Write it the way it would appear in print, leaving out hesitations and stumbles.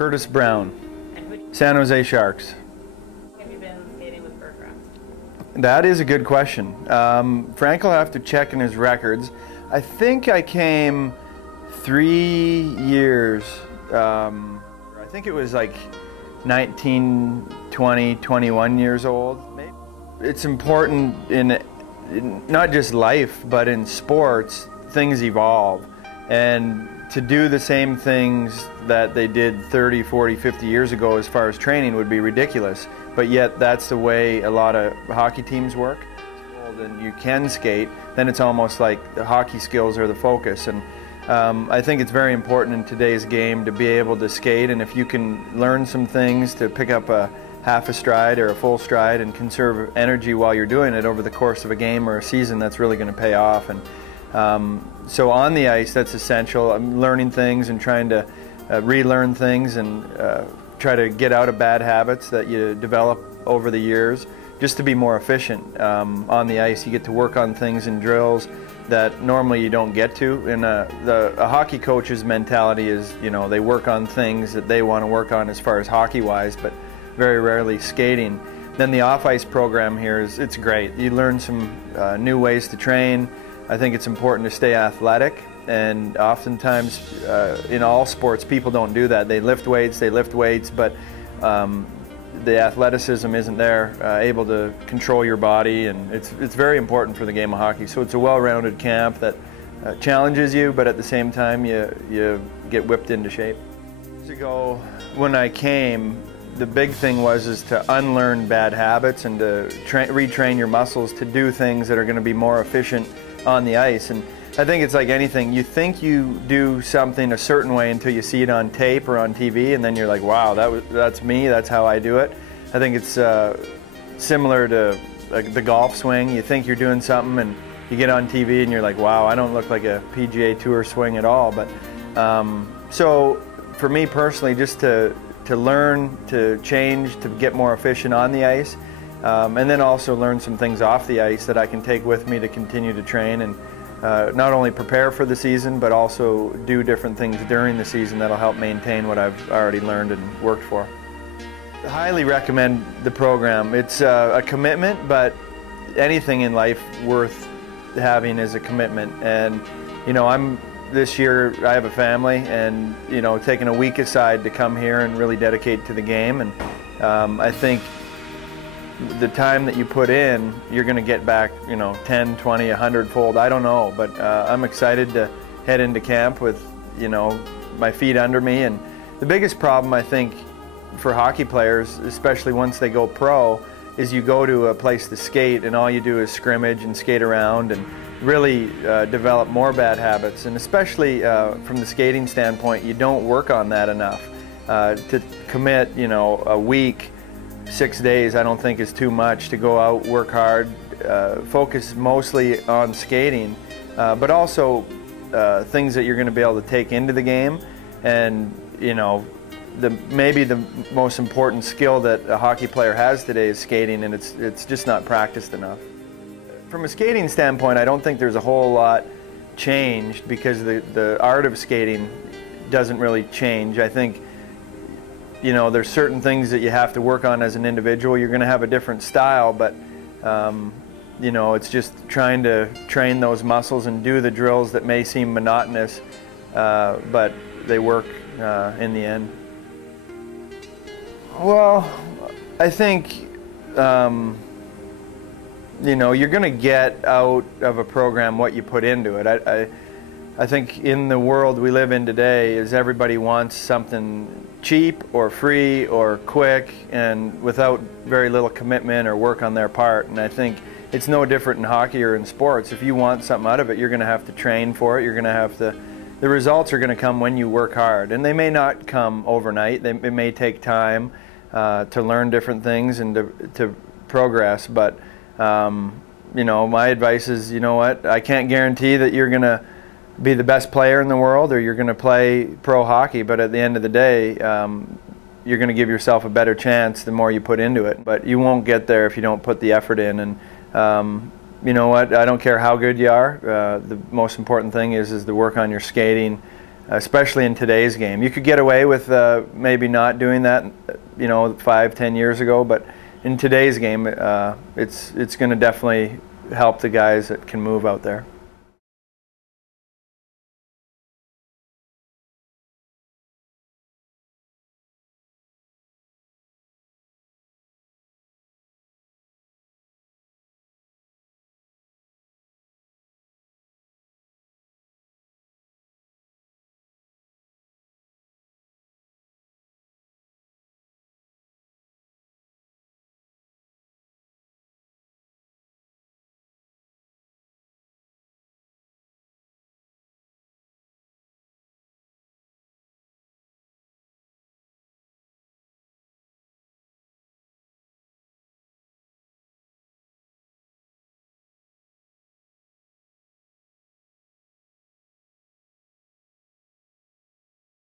Curtis Brown, And who San Jose Sharks. have you been skating with burggraf? That is a good question. Frank will have to check in his records. I think I came 3 years, I think it was like 19, 20, 21 years old. Maybe. It's important in not just life, but in sports, things evolve. And to do the same things that they did 30, 40, 50 years ago as far as training would be ridiculous. But yet that's the way a lot of hockey teams work. And you can skate, then it's almost like the hockey skills are the focus. And I think it's very important in today's game to be able to skate, and if you can learn some things to pick up a half a stride or a full stride and conserve energy while you're doing it over the course of a game or a season, that's really going to pay off. And so on the ice, that's essential. I'm learning things and trying to relearn things and try to get out of bad habits that you develop over the years just to be more efficient. On the ice, you get to work on things in drills that normally you don't get to. And a hockey coach's mentality is, you know, they work on things that they want to work on as far as hockey-wise, but very rarely skating. Then the off-ice program here it's great. You learn some new ways to train. I think it's important to stay athletic, and oftentimes in all sports people don't do that. They lift weights, but the athleticism isn't there, able to control your body, and it's very important for the game of hockey. So it's a well-rounded camp that challenges you, but at the same time you get whipped into shape. Years ago, when I came, the big thing was to unlearn bad habits and to retrain your muscles to do things that are going to be more efficient on the ice. And I think it's like anything. You think you do something a certain way until you see it on tape or on TV, and then you're like, wow, that's me, that's how I do it. I think it's similar to like the golf swing. You think you're doing something and you get on TV and you're like, wow, I don't look like a PGA Tour swing at all. But so for me personally, just to learn, to change, to get more efficient on the ice, and then also learn some things off the ice that I can take with me to continue to train and not only prepare for the season, but also do different things during the season that'll help maintain what I've already learned and worked for. I highly recommend the program. It's a commitment, but anything in life worth having is a commitment. And you know, this year I have a family, and you know, taking a week aside to come here and really dedicate to the game. And I think the time that you put in, you're going to get back, you know, 10, 20, 100-fold. I don't know, but I'm excited to head into camp with, you know, my feet under me. And the biggest problem, I think, for hockey players, especially once they go pro, is you go to a place to skate and all you do is scrimmage and skate around and really develop more bad habits. And especially from the skating standpoint, you don't work on that enough. To commit, you know, a week, 6 days, I don't think is too much to go out, work hard, focus mostly on skating, but also things that you're going to be able to take into the game. And you know, maybe the most important skill that a hockey player has today is skating, and it's just not practiced enough. From a skating standpoint, I don't think there's a whole lot changed, because the art of skating doesn't really change. I think, you know, there's certain things that you have to work on as an individual. You're going to have a different style, but you know, it's just trying to train those muscles and do the drills that may seem monotonous, but they work in the end. Well, I think you know, you're going to get out of a program what you put into it. I think in the world we live in today, is everybody wants something cheap or free or quick and without very little commitment or work on their part. And I think it's no different in hockey or in sports. If you want something out of it, you're going to have to train for it. You're going to have to, the results are going to come when you work hard. And they may not come overnight. It may take time to learn different things and to progress. But you know, my advice is, you know what, I can't guarantee that you're going to be the best player in the world or you're going to play pro hockey, but at the end of the day, you're going to give yourself a better chance the more you put into it. But you won't get there if you don't put the effort in. And you know what, I don't care how good you are, the most important thing is to work on your skating, especially in today's game. You could get away with maybe not doing that, 5-10 years ago, but in today's game, it's going to definitely help the guys that can move out there.